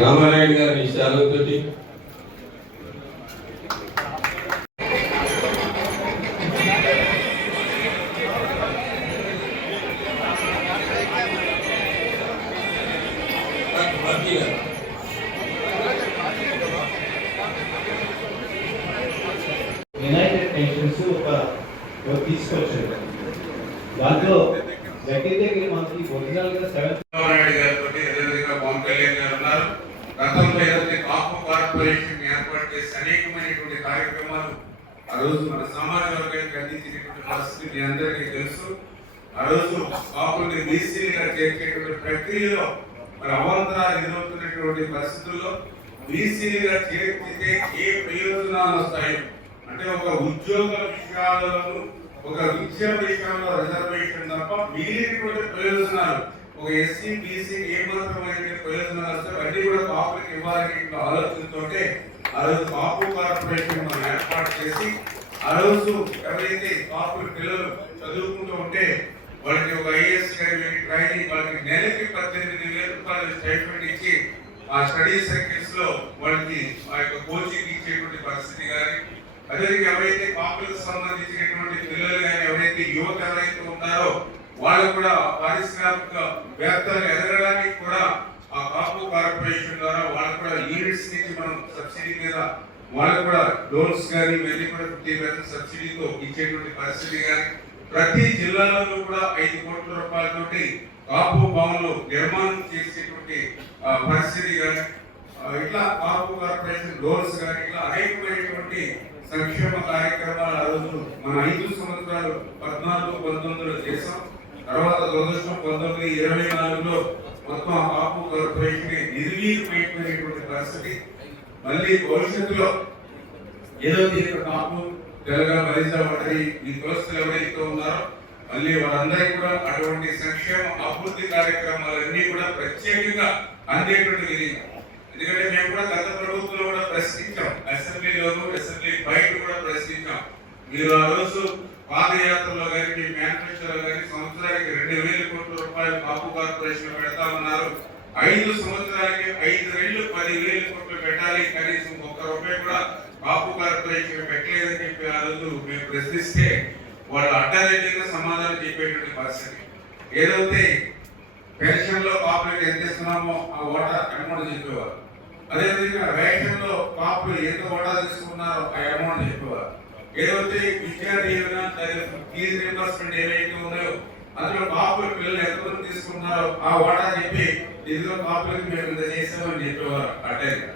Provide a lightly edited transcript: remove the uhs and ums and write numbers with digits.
రామారాయుడు గారిని శాలువతోటి United nations ఒక తీసుకొచ్చారు. దాంట్లో సెక్రటరీ మనకి ఒరిజినల్ గా 7 గారితో ఎదురుగా పవన్ కళ్యాణ్ గారు ఉన్నారు. గతంలో ఏదైతే కాపు కార్పొరేషన్ ఏర్పాటు చేసి అనేకమైనటువంటి కార్యక్రమాలు ఆ రోజు మన సమాజ వర్గానికి అందించినటువంటి పరిస్థితి మీ అందరికీ తెలుసు. ఆ రోజు కాపుల్ని బీసీలుగా చేర్చేటువంటి ప్రక్రియలో మరి అవాంతరాలు ఎదురవుతున్నటువంటి పరిస్థితుల్లో బీసీలుగా చేర్చితే ఏ ప్రయోజనాలు వస్తాయి అంటే ఒక ఉద్యోగ విషయాలను ఒక విద్యా విషయంలో రిజర్వేషన్ తప్ప మిగిలినటువంటి ప్రయోజనాలు ఒక ఎస్సీ బీసీ ఏమాత్రమైన ప్రయోజనాలు వస్తే అన్ని కూడా కాపులకు ఇవ్వాలని ఆలోచనతోటే ఆ రోజు కాపు కార్పొరేషన్ మనం ఏర్పాటు చేసి ఆ రోజు ఎవరైతే కాపు పిల్లలు చదువుకుంటూ ఉంటే వాళ్ళకి ఒక ఐఏఎస్ ట్రైనింగ్ వాళ్ళకి నెలకి 18,000 రూపాయలు స్టైపెండ్ ఇచ్చి ఆ స్టడీ సర్కిల్స్ లో వాళ్ళకి ఆ యొక్క కోచింగ్ ఇచ్చేటువంటి పరిస్థితి కానీ అదేవిధంగా ఎవరైతే కాపులకు సంబంధించినటువంటి పిల్లలు కానీ ఎవరైతే యువత ఎవరైతే ఉంటారో వాళ్ళు కూడా పారిశ్రామిక వేత్తలు ఎదగడానికి కూడా ఆ కాపు కార్పొరేషన్ ద్వారా వాళ్ళు కూడా యూనిట్స్ నుంచి మనం సబ్సిడీ మీద వాళ్ళు కూడా లోన్స్ కానీ ఇవన్నీ కూడా 50% సబ్సిడీతో ఇచ్చేటువంటి పరిస్థితి కానీ ప్రతి జిల్లాలో కూడా 5 కోట్ల రూపాయలతోటి కాపు భవన్లు నిర్మాణం చేసేటువంటి పరిస్థితి కానీ ఇట్లా కాపు కార్పొరేషన్ లోన్స్ కానీ ఇట్లా అనేకమైనటువంటి సంక్షేమ కార్యక్రమాలు ఆ రోజు మన 5 సంవత్సరాలు 14-19లో చేసాం. తర్వాత దురదృష్టం 1924లో మొత్తం కాపు కార్పొరేషన్ నిర్వీర్యమైనటువంటి పరిస్థితి. మళ్ళీ భవిష్యత్తులో ఏదో కాపు తెలంగాణ బలిజ వాటి ఈ కులస్తులు ఎవరైతే ఉన్నారో మళ్ళీ వారందరికీ కూడా అటువంటి సంక్షేమ అభివృద్ధి కార్యక్రమాలన్నీ కూడా ప్రత్యేకంగా అందేటువంటి విధంగా ఎందుకంటే మేము కూడా గత ప్రభుత్వంలో కూడా ప్రశ్నించాం, అసెంబ్లీలోనూ అసెంబ్లీ బయట కూడా ప్రశ్నించాం. మీరు ఆ రోజు పాదయాత్రలో కానీ మీ మేనిఫెస్టోలో కానీ సంవత్సరానికి 2,000 కోట్ల రూపాయలు కాపు కార్పొరేషన్ పెడతామన్నారు. 5 సంవత్సరాలకి 5 రెళ్ళు 10,000 కోట్లు పెట్టాలి, కనీసం 1 రూపాయి కూడా కాపు కార్పొరేషన్ పెట్టలేదని చెప్పి ఆ రోజు మేము ప్రశ్నిస్తే వాళ్ళు అడ్డరేట్గా సమాధానం చెప్పేటువంటి పరిస్థితి. ఏదైతే పెన్షన్ లో కాపులకు ఎంత ఇస్తున్నామో ఆ ఓటా అమౌంట్ చెప్పేవారు. అదేవిధంగా రేషన్ లో కాపులు ఎంత ఓటా తీసుకున్నారో ఆ అమౌంట్ చెప్పేవారు. ఏదైతే విద్యా దీవెన ఫీజు రీంబర్స్మెంట్ ఏవైతే ఉన్నాయో అందులో కాపుల పిల్లలు ఎంతమంది తీసుకున్నారో ఆ ఓటా చెప్పి ఇదిగో కాపులకు మేము ఇంత చేసామని చెప్పేవారు అడ్డగా.